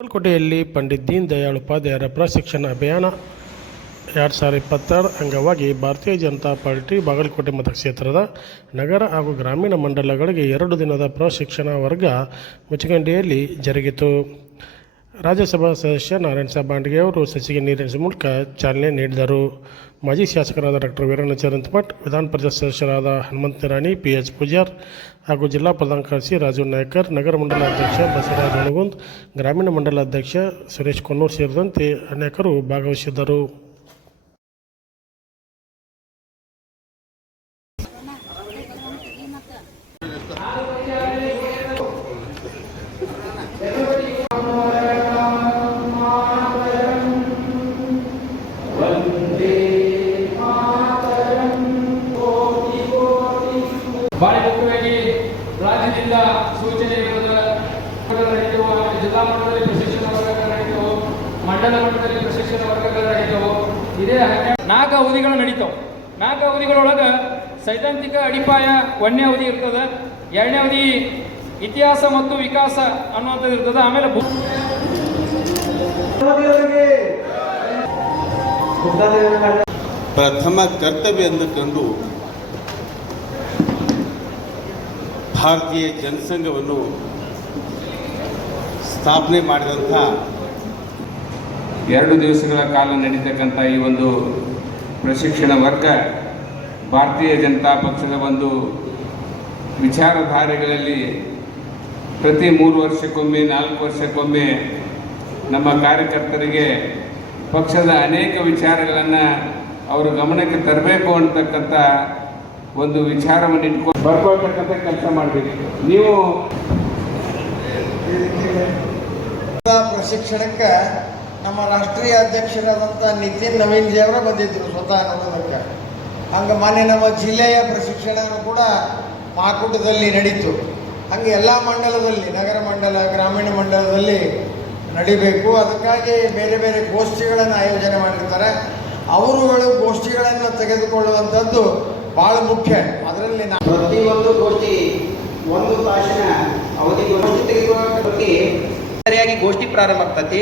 ಬಾಗಲಕೋಟೆಯಲ್ಲಿ ಪಂಡಿತ್ ದೀನ್ ದಯಾಳ್ ಉಪಾಧ್ಯಾಯರ ಪ್ರಶಿಕ್ಷಣ ಅಭಿಯಾನ 2022 ಅಂಗವಾಗಿ ಭಾರತೀಯ ಜನತಾ ಪಾರ್ಟಿ ಬಾಗಲಕೋಟೆ ಮತಕ್ಷೇತ್ರದ ನಗರ ಹಾಗೂ ಗ್ರಾಮೀಣ ಮಂಡಲಗಳಿಗೆ 2 ದಿನದ ಪ್ರಶಿಕ್ಷಣ ವರ್ಗ ಮುಚ್ಚಗಂಡಿಯಲ್ಲಿ ಜರುಗಿತು. ರಾಜ್ಯಸಭಾ ಸದಸ್ಯ ನಾರಾಯಣಸಾಬ್ ಬಾಂಡ್ಗೆ ಅವರು ಸಸಿಗೆ ನೀರಿನ ಮೂಲಕ ಚಾಲನೆ ನೀಡಿದರು. ಮಾಜಿ ಶಾಸಕರಾದ ಡಾಕ್ಟರ್ ವೀರಣ್ಣ ಚರಂತಮಠ್, ವಿಧಾನ ಪರಿಷತ್ ಸದಸ್ಯರಾದ ಹನುಮಂತ ನಿರಾಣಿ, PH ಪೂಜಾರ್ ಹಾಗೂ ಜಿಲ್ಲಾ ಪ್ರಧಾನ ಕಾರ್ಯದರ್ಶಿ ರಾಜು ನಾಯ್ಕರ್, ನಗರ ಮಂಡಲ ಅಧ್ಯಕ್ಷ ಬಸವರಾಜ ಹುನಗುಂದ್, ಗ್ರಾಮೀಣ ಮಂಡಲ ಅಧ್ಯಕ್ಷ ಸುರೇಶ್ ಕೊನ್ನೂರು ಸೇರಿದಂತೆ ಅನೇಕರು ಭಾಗವಹಿಸಿದ್ದರು. ಭಾಳ ಮುಖ್ಯವಾಗಿ ರಾಜ್ಯದಿಂದ ಸೂಚನೆ ನಡೀತವು, ಜಿಲ್ಲಾ ಮಟ್ಟದಲ್ಲಿ ಪ್ರಶಿಕ್ಷಣ ವರ್ಗಗಳು ನಡೀತವು, ಮಂಡಲ ಮಟ್ಟದಲ್ಲಿ ಪ್ರಶಿಕ್ಷಣ ವರ್ಗಗಳು ನಡೀತವು. ಇದೇ 4 ಅವಧಿಗಳು ನಡೀತಾವೆ. 4 ಅವಧಿಗಳೊಳಗೆ ಸೈದ್ಧಾಂತಿಕ ಅಡಿಪಾಯ 1ನೇ ಅವಧಿ ಇರ್ತದೆ, 2ನೇ ಅವಧಿ ಇತಿಹಾಸ ಮತ್ತು ವಿಕಾಸ ಅನ್ನುವಂಥದ್ದು ಇರ್ತದೆ. ಆಮೇಲೆ ಪ್ರಥಮ ಕರ್ತವ್ಯ ಎಂದುಕೊಂಡು ಭಾರತೀಯ ಜನಸಂಘವನ್ನು ಸ್ಥಾಪನೆ ಮಾಡಿದಂಥ 2 ದಿವಸಗಳ ಕಾಲ ನಡೀತಕ್ಕಂಥ ಈ ಒಂದು ಪ್ರಶಿಕ್ಷಣ ವರ್ಗ ಭಾರತೀಯ ಜನತಾ ಪಕ್ಷದ ಒಂದು ವಿಚಾರಧಾರೆಗಳಲ್ಲಿ ಪ್ರತಿ 3 ವರ್ಷಕ್ಕೊಮ್ಮೆ 4 ವರ್ಷಕ್ಕೊಮ್ಮೆ ನಮ್ಮ ಕಾರ್ಯಕರ್ತರಿಗೆ ಪಕ್ಷದ ಅನೇಕ ವಿಚಾರಗಳನ್ನು ಅವರು ಗಮನಕ್ಕೆ ತರಬೇಕು ಅಂತಕ್ಕಂಥ ಒಂದು ವಿಚಾರವನ್ನು ಇಟ್ಕೊಂಡು ಬರ್ಕೊಳ್ತಕ್ಕಂಥ ಕೆಲಸ ಮಾಡಬೇಕು. ನೀವು ಪ್ರಶಿಕ್ಷಣಕ್ಕೆ ನಮ್ಮ ರಾಷ್ಟ್ರೀಯ ಅಧ್ಯಕ್ಷರಾದಂಥ ನಿತಿನ್ ನವೀನ್ ಜಿ ಅವರೇ ಬಂದಿದ್ದರು ಸ್ವತಃ ನೋಡೋದಕ್ಕೆ. ಹಂಗೆ ಮೊನ್ನೆ ನಮ್ಮ ಜಿಲ್ಲೆಯ ಪ್ರಶಿಕ್ಷಣನೂ ಕೂಡ ಮಾಕೂಟದಲ್ಲಿ ನಡೀತು. ಹಂಗೆ ಎಲ್ಲ ಮಂಡಲದಲ್ಲಿ, ನಗರ ಮಂಡಲ, ಗ್ರಾಮೀಣ ಮಂಡಲದಲ್ಲಿ ನಡಿಬೇಕು. ಅದಕ್ಕಾಗಿ ಬೇರೆ ಬೇರೆ ಗೋಷ್ಠಿಗಳನ್ನು ಆಯೋಜನೆ ಮಾಡಿರ್ತಾರೆ. ಅವರುಗಳು ಗೋಷ್ಠಿಗಳನ್ನು ತೆಗೆದುಕೊಳ್ಳುವಂಥದ್ದು ಭಾಳ ಮುಖ್ಯ. ಅದರಲ್ಲಿ ಪ್ರತಿಯೊಂದು ಗೋಷ್ಠಿ 1 ತಾಸಿನ ಅವಧಿ ಗೋಷ್ಠಿ ತೆಗೆದುಕೊಳ್ಳೋಕೆ ಸರಿಯಾಗಿ ಗೋಷ್ಠಿ ಪ್ರಾರಂಭ ಆಗ್ತತಿ.